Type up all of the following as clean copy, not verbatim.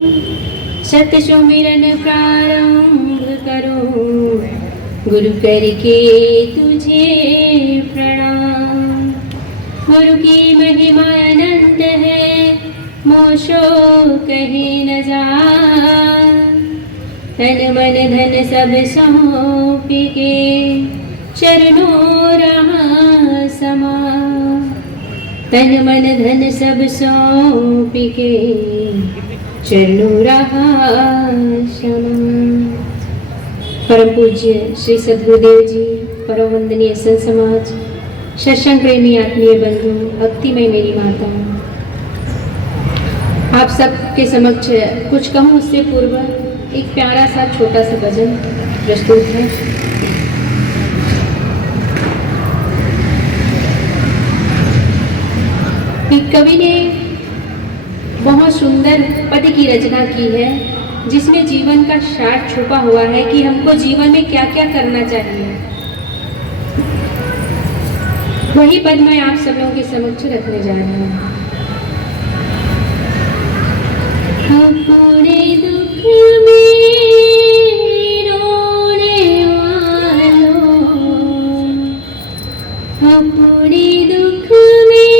सत सुमिरन प्रारंभ करो, गुरु करके तुझे प्रणाम। गुरु की महिमा अनंत है, मोशो कहे न जान। तन मन धन सब सौंप के, चरणों रहा समान। तन मन धन सब सौंप के, चरणों रहा समान। परम पूज्य श्री सद्गुरुदेव जी, परम वंदनीय संत समाज, सत्संग प्रेमी आत्मीय बंधु, भक्तिमय मेरी माता, आप सबके समक्ष कुछ कहूँ उससे पूर्व एक प्यारा सा छोटा सा भजन प्रस्तुत है। एक कवि ने बहुत सुंदर पद की रचना की है, जिसमें जीवन का सार छुपा हुआ है कि हमको जीवन में क्या क्या करना चाहिए। वही पद मैं आप सब लोगों के समक्ष रखने जा रही हूँ। अपने दुख में रोने वालों, अपने दुख में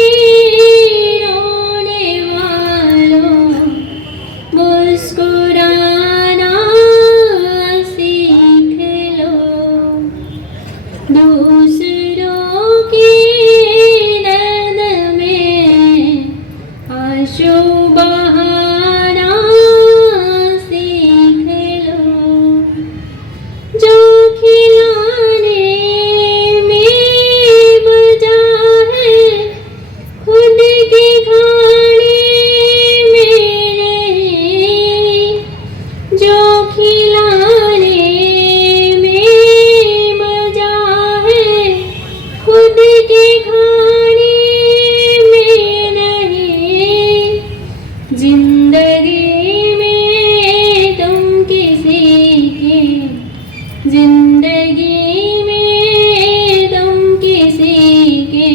रोने वालों, मुस्कुराना सीख लो। दूसरों के दर्द में आंसू बहाना सीख लो। जो खिलाने में मजा है, खुद की खाने में नहीं। जो खिलाने में मजा है, खुद के खाने में नहीं। जिंदगी में तुम किसी के, जिंदगी में तुम किसी के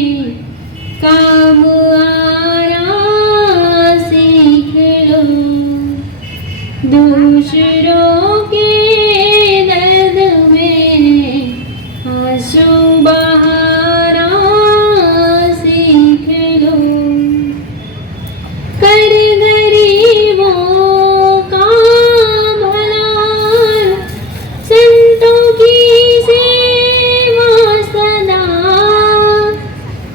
काम आना सीख लो। दूसरों के दर्द में आंसू बहाना सीख लो। कर गरीबों का भला, संतों की सेवा सदा।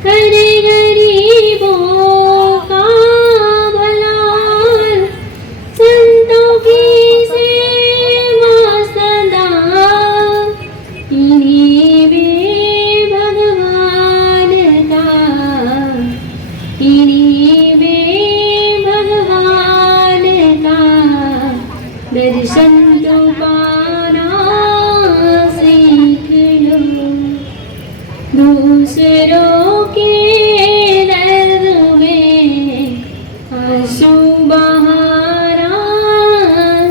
कर गरीबों का भला, संतों की सेवा सदा। इन्हीं में भगवान का, इन्हीं में भगवान का दर्शन तो पाना सीख लो। दूसरों के दर्द में आंसू बहाना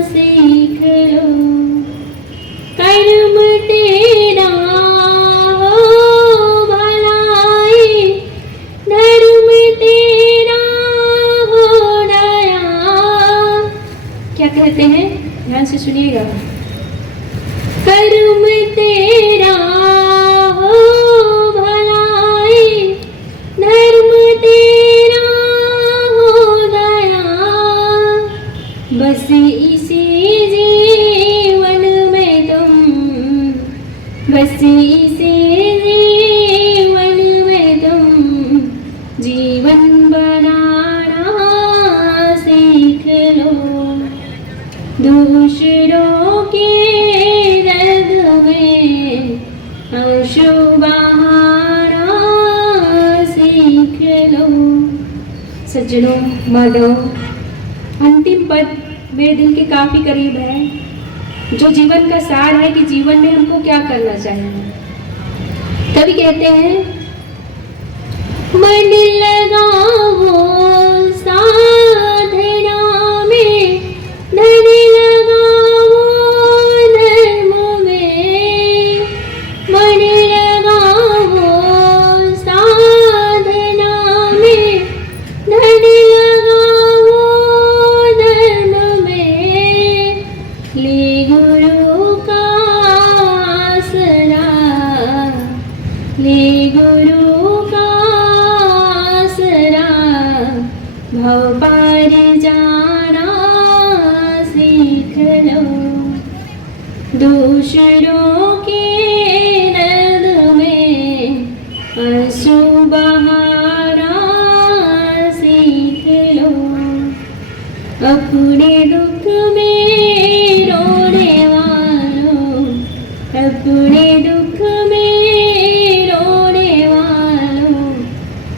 सीख लो। कर्म तेरा हो भलाई, धर्म तेरा हो दया। क्या कहते हैं, ध्यान से सुनिएगा। कर्म तेरा हो भलाई, धर्म तेरा हो दया। बस इसी जीवन में तुम, बस इसी जीवन में तुम जीवन बनाना सीख लो। दूसरों के दर्द में आंसू बहाना सीख लो। सज्जनों, माधव, अंतिम पद मेरे दिल के काफी करीब है, जो जीवन का सार है कि जीवन में हमको क्या करना चाहिए। कवि कहते हैं, मन लगाओ साधना में, धन लगाओ धर्म में। मन लगाओ साधना में, धन लगाओ धर्म में। अपने दुख में रोने वालों, अपने दुख में रोने वालों,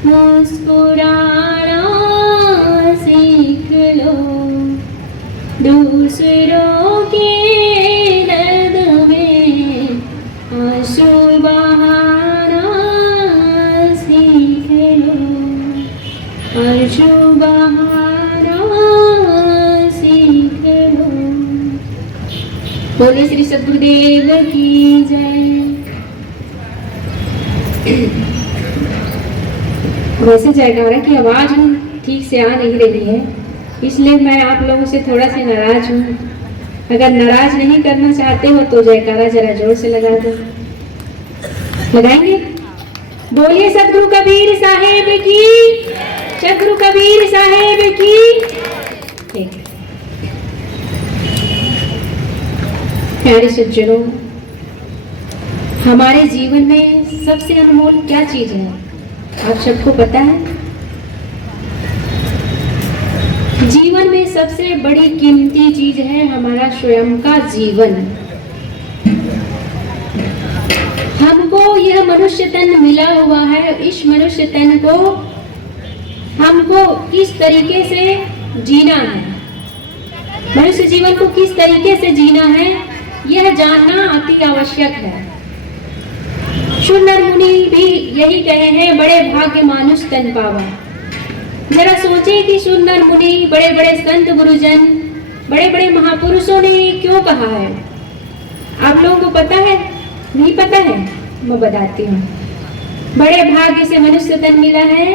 मुस्कुराना सीख लो। दूसरों के दर्द में आंसू बहाना सीख लो, आंसू बहाना सीख लो। बोले श्री सद्गुरुदेव की जय। वैसे जयकारा की आवाज ठीक से आ नहीं रही है, इसलिए मैं आप लोगों से थोड़ा सा नाराज हूँ। अगर नाराज नहीं करना चाहते हो तो जयकारा जरा जोर से लगा दो। लगाएंगे? बोलिए सतगुरु कबीर साहेब की, सतगुरु कबीर साहेब की। ठीक है प्यारे सज्जनों, हमारे जीवन में सबसे अनमोल क्या चीज है आप सबको पता है? जीवन में सबसे बड़ी कीमती चीज है हमारा स्वयं का जीवन। हमको यह मनुष्य तन मिला हुआ है, इस मनुष्य तन को हमको किस तरीके से जीना है, मनुष्य जीवन को किस तरीके से जीना है, यह जानना अति आवश्यक है। सुंदर मुनि भी यही कहे हैं, बड़े भाग्य मानुष तन पावा। जरा सोचे कि सुंदर मुनि, बड़े बड़े संत गुरुजन, बड़े बड़े महापुरुषों ने क्यों कहा है? आप लोगों को पता है? नहीं पता है? मैं बताती हूँ। बड़े भाग्य से मनुष्य तन मिला है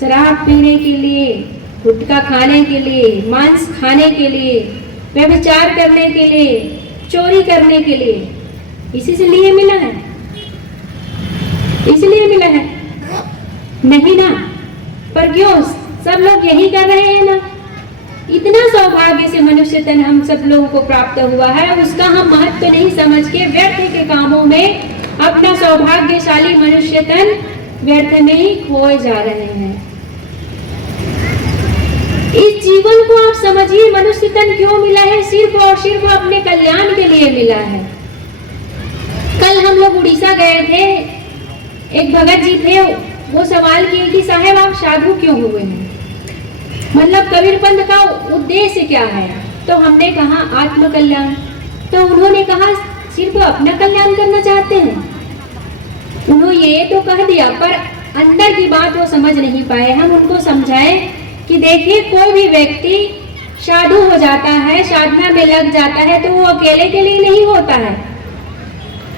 शराब पीने के लिए, गुटखा खाने के लिए, मांस खाने के लिए, व्यभिचार करने के लिए, चोरी करने के लिए, इसी से लिए मिला है, इसलिए मिला है? नहीं ना। पर क्यों सब लोग यही कर रहे हैं ना? इतना सौभाग्य से मनुष्य तन हम सब लोगों को प्राप्त हुआ है, उसका हम महत्व नहीं समझ के व्यर्थ के कामों में अपना सौभाग्यशाली मनुष्य तन व्यर्थ में ही खोए जा रहे हैं। इस जीवन को आप समझिए, मनुष्य तन क्यों मिला है? सिर्फ और सिर्फ अपने कल्याण के लिए मिला है। कल हम लोग उड़ीसा गए थे, एक भगत जी थे, वो सवाल किए कि साहेब आप साधु क्यों हुए हैं, मतलब कबीर पंथ का उद्देश्य क्या है? तो हमने कहा आत्म कल्याण। तो उन्होंने कहा सिर्फ अपना कल्याण करना चाहते हैं। उन्होंने ये तो कह दिया, पर अंदर की बात वो समझ नहीं पाए। हम उनको समझाए कि देखिए, कोई भी व्यक्ति साधु हो जाता है, साधना में लग जाता है, तो वो अकेले के लिए नहीं होता है।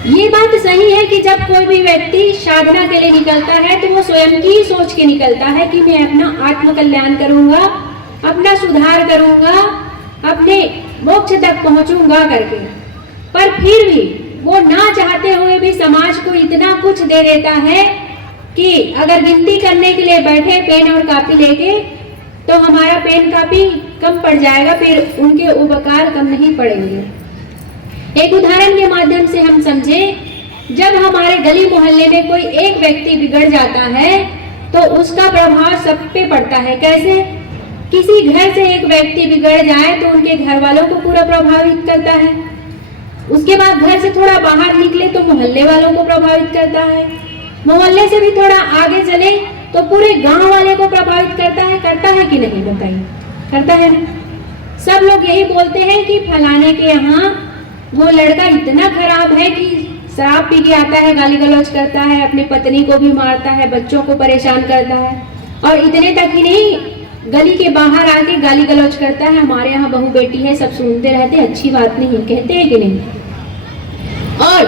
ये बात सही है कि जब कोई भी व्यक्ति साधना के लिए निकलता है तो वो स्वयं की सोच के निकलता है कि मैं अपना आत्म कल्याण करूंगा, अपना सुधार करूंगा, अपने मोक्ष तक पहुंचूंगा करके। पर फिर भी वो ना चाहते हुए भी समाज को इतना कुछ दे देता है कि अगर गिनती करने के लिए बैठे पेन और कापी लेके, तो हमारा पेन कापी कम पड़ जाएगा, फिर उनके उपकार कम नहीं पड़ेंगे। एक उदाहरण के माध्यम से हम समझे, जब हमारे गली मोहल्ले में कोई एक व्यक्ति बिगड़ जाता है तो उसका प्रभाव सब पे पड़ता है। कैसे? किसी घर से एक व्यक्ति बिगड़ जाए तो उनके घर वालों को पूरा प्रभावित करता है, उसके बाद घर से थोड़ा बाहर निकले तो मोहल्ले वालों को प्रभावित करता है, मोहल्ले से भी थोड़ा आगे चले तो पूरे गांव वाले को प्रभावित करता है कि नहीं? बताइए, करता है ना? सब लोग यही बोलते हैं कि फलाने के यहाँ वो लड़का इतना खराब है कि शराब पी के आता है, गाली गलौज करता है, अपनी पत्नी को भी मारता है, बच्चों को परेशान करता है, और इतने तक ही नहीं, गली के बाहर आके गाली गलौज करता है, हमारे यहाँ बहू बेटी है, सब सुनते रहते, अच्छी बात नहीं, कहते हैं कि नहीं? और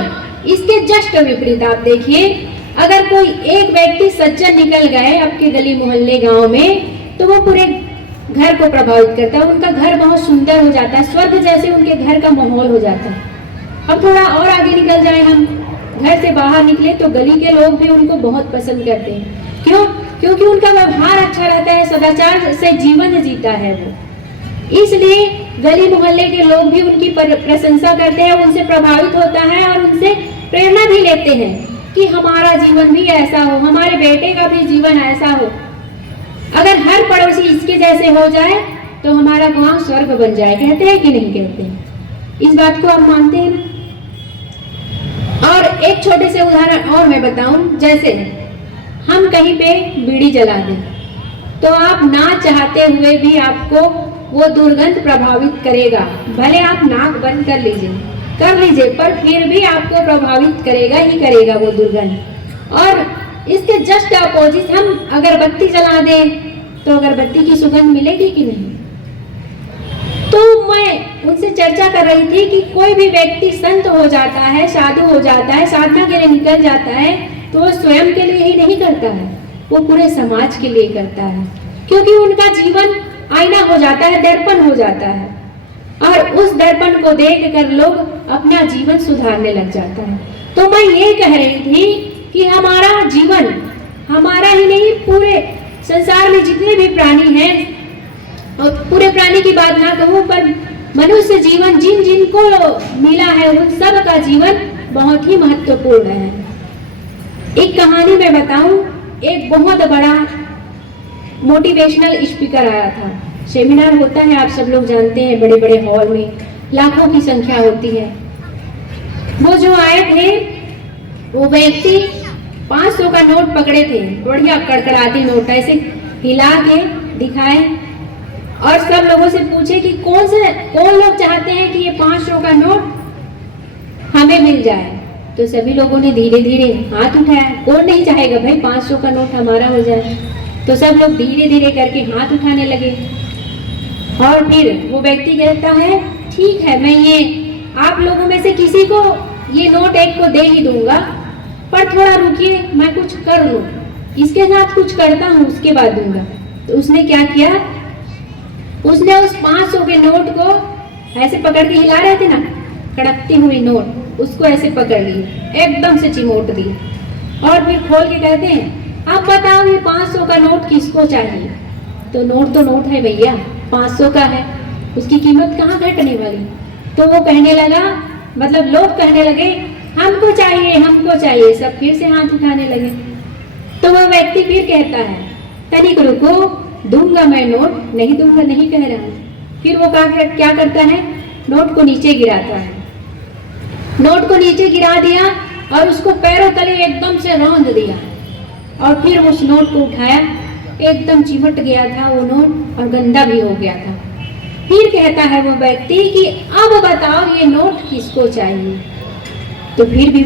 इसके जस्ट विपरीत आप देखिए, अगर कोई एक व्यक्ति सज्जन निकल गए आपके गली मोहल्ले गांव में, तो वो पूरे घर को प्रभावित करता है, उनका घर बहुत सुंदर हो जाता है, स्वर्ग जैसे उनके घर का माहौल हो जाता है। अब थोड़ा और आगे निकल जाए, हम घर से बाहर निकले तो गली के लोग भी उनको बहुत पसंद करते हैं। क्यों? क्योंकि उनका व्यवहार अच्छा रहता है, सदाचार से जीवन जीता है वो, इसलिए गली मोहल्ले के लोग भी उनकी प्रशंसा करते हैं, उनसे प्रभावित होता है और उनसे प्रेरणा भी लेते हैं कि हमारा जीवन भी ऐसा हो, हमारे बेटे का भी जीवन ऐसा हो। अगर हर पड़ोसी इसके जैसे हो जाए तो हमारा गांव स्वर्ग बन जाए। कहते हैं कि नहीं कहते हैं? इस बात को आप मानते हैं ना? और एक छोटे से उदाहरण और मैं बताऊं, जैसे हम कहीं पे बीड़ी जला दें तो आप ना चाहते हुए भी आपको वो दुर्गंध प्रभावित करेगा। भले आप नाक बंद कर लीजिए पर फिर भी आपको प्रभावित करेगा ही करेगा वो दुर्गंध। और इसके जस्ट अपोजिट हम अगरबत्ती जला दें तो अगरबत्ती की सुगंध मिलेगी कि नहीं? तो मैं उनसे चर्चा कर रही थी कि कोई भी व्यक्ति संत हो जाता है, साधु हो जाता है, साधना के लिए निकल जाता है तो वो स्वयं के लिए ही नहीं करता है, वो पूरे समाज के लिए करता है। क्योंकि उनका जीवन आईना हो जाता है, दर्पण हो जाता है, और उस दर्पण को देखकर लोग अपना जीवन सुधारने लग जाता है। तो मैं ये कह रही थी कि हमारा जीवन, हमारा ही नहीं पूरे संसार में जितने भी प्राणी हैं, और पूरे प्राणी की बात ना कहूँ पर मनुष्य जीवन जिनको मिला है उन सब का जीवन बहुत ही महत्वपूर्ण है। एक कहानी मैं बताऊं, एक बहुत बड़ा मोटिवेशनल स्पीकर आया था। सेमिनार होता है, आप सब लोग जानते हैं, बड़े बड़े हॉल में लाखों की संख्या होती है। वो जो आए थे वो व्यक्ति 500 का नोट पकड़े थे, बढ़िया कड़कड़ाती नोट, ऐसे हिला के दिखाए और सब लोगों से पूछे कि कौन लोग चाहते हैं कि ये 500 का नोट हमें मिल जाए। तो सभी लोगों ने धीरे धीरे हाथ उठाया। कौन नहीं चाहेगा भाई 500 का नोट हमारा हो जाए? तो सब लोग धीरे धीरे करके हाथ उठाने लगे। और फिर वो व्यक्ति कहता है, ठीक है, मैं ये आप लोगों में से किसी को ये नोट एक को दे ही दूंगा, पर थोड़ा रुकिए, मैं कुछ कर लूं, इसके साथ कुछ करता हूँ, उसके बाद दूंगा। तो उसने क्या किया, उसने उस 500 के नोट को ऐसे पकड़ के हिला रहे थे ना, कड़कती हुई नोट, उसको ऐसे पकड़ ली, एकदम से चिमोट दी और फिर खोल के कहते हैं, अब बताओ ये 500 का नोट किसको चाहिए? तो नोट है भैया, 500 का है, उसकी कीमत कहाँ घटने वाली। तो वो कहने लगा, मतलब लोग कहने लगे हमको चाहिए, सब फिर से हाथ उठाने लगे। तो वो व्यक्ति फिर कहता है, तनिक रुको, दूंगा मैं नोट, नहीं दूंगा नहीं कह रहा हूँ। फिर वो क्या करता है, नोट को नीचे गिराता है, नोट को नीचे गिरा दिया और उसको पैरों तले एकदम से रौंद दिया और फिर उस नोट को उठाया, एकदम चिमट गया था वो नोट और गंदा भी हो गया था। फिर कहता है वो व्यक्ति कि अब बताओ ये नोट किसको चाहिए? तो फिर भी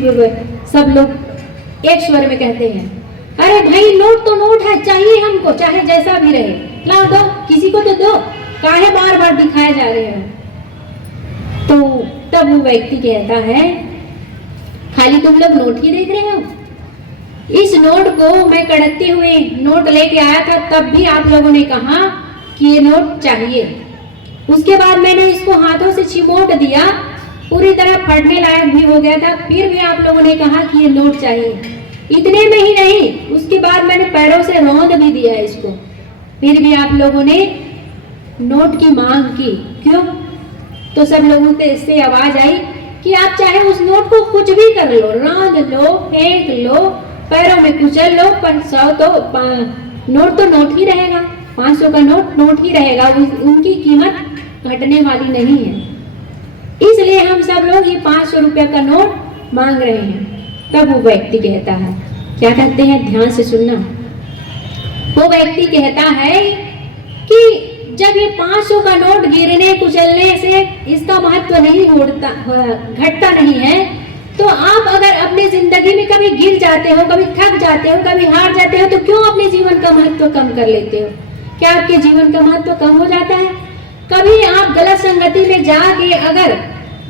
सब लोग एक स्वर में कहते हैं, अरे भाई नोट तो नोट है, चाहिए हमको, चाहे जैसा भी रहे, लाओ दो, किसी को तो दो, काहे बार बार दिखाए जा रहे हो? तो तब वो व्यक्ति कहता है, खाली तुम लोग नोट ही देख रहे हो? इस नोट को मैं कड़कते हुए नोट लेके आया था, तब भी आप लोगों ने कहा कि ये नोट चाहिए। उसके बाद मैंने इसको हाथों से चिमोट दिया, पूरी तरह फटने लायक भी हो गया था, फिर भी आप लोगों ने कहा कि ये नोट चाहिए। इतने में ही नहीं, उसके बाद मैंने पैरों से रौंद भी दिया इसको, फिर भी आप लोगों ने नोट की मांग की। क्यों? तो सब लोगों से इससे आवाज आई कि आप चाहे उस नोट को कुछ भी कर लो, रौंद लो, फेंक लो, पैरों में कुचल लो, पर 100 तो नोट तो नोट ही रहेगा, 500 का नोट ही रहेगा, उनकी कीमत घटने वाली नहीं है। इसलिए हम सब लोग ये 500 रुपया का नोट मांग रहे हैं। तब वो व्यक्ति कहता है, क्या कहते हैं, ध्यान से सुनना। वो व्यक्ति कहता है कि जब ये 500 का नोट गिरने कुचलने से इसका महत्व नहीं घटता नहीं है, तो आप अगर अपनी जिंदगी में कभी गिर जाते हो, कभी थक जाते हो, कभी हार जाते हो, तो क्यों अपने जीवन का महत्व कम कर लेते हो? क्या आपके जीवन का महत्व कम हो जाता है? कभी आप गलत संगति में जाके अगर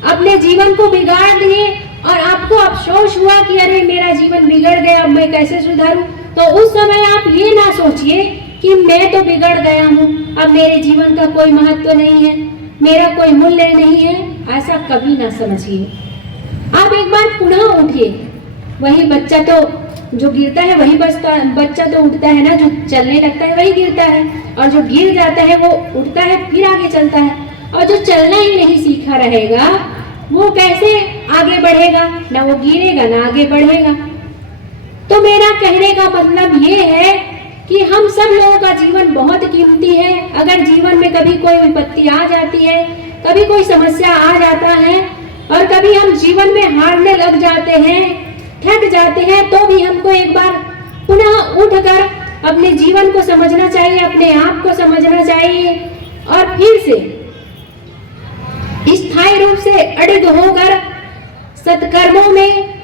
अपने जीवन को बिगाड़ लिए और आपको अफसोस हुआ कि अरे मेरा जीवन बिगड़ गया, अब मैं कैसे सुधारूं, तो उस समय आप ये ना सोचिए कि मैं तो बिगड़ गया हूँ, अब मेरे जीवन का कोई महत्व नहीं है, मेरा कोई मूल्य नहीं है, ऐसा कभी ना समझिए। आप एक बार पुनः उठिए, वही बच्चा तो जो गिरता है वही बच्चा तो उठता है ना, जो चलने लगता है वही गिरता है, और जो गिर जाता है वो उठता है फिर आगे चलता है, और जो चलना ही नहीं सीखा रहेगा वो कैसे आगे बढ़ेगा? ना वो गिरेगा ना आगे बढ़ेगा। तो मेरा कहने का मतलब ये है कि हम सब लोगों का जीवन बहुत कीमती है। अगर जीवन में कभी कोई विपत्ति आ जाती है, कभी कोई समस्या आ जाता है और कभी हम जीवन में हारने लग जाते हैं, थक जाते हैं, तो भी हमको एक बार पुनः उठकर अपने जीवन को समझना चाहिए, अपने आप को समझना चाहिए और फिर से स्थायी रूप से अड़िग होकर सत्कर्मों में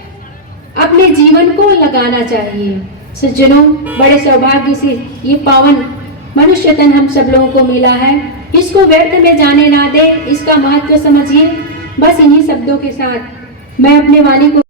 अपने जीवन को लगाना चाहिए। सज्जनों, बड़े सौभाग्य से ये पावन मनुष्य तन हम सब लोगों को मिला है, इसको व्यर्थ में जाने ना दे, इसका महत्व समझिए। बस इन्हीं शब्दों के साथ मैं अपने वाणी को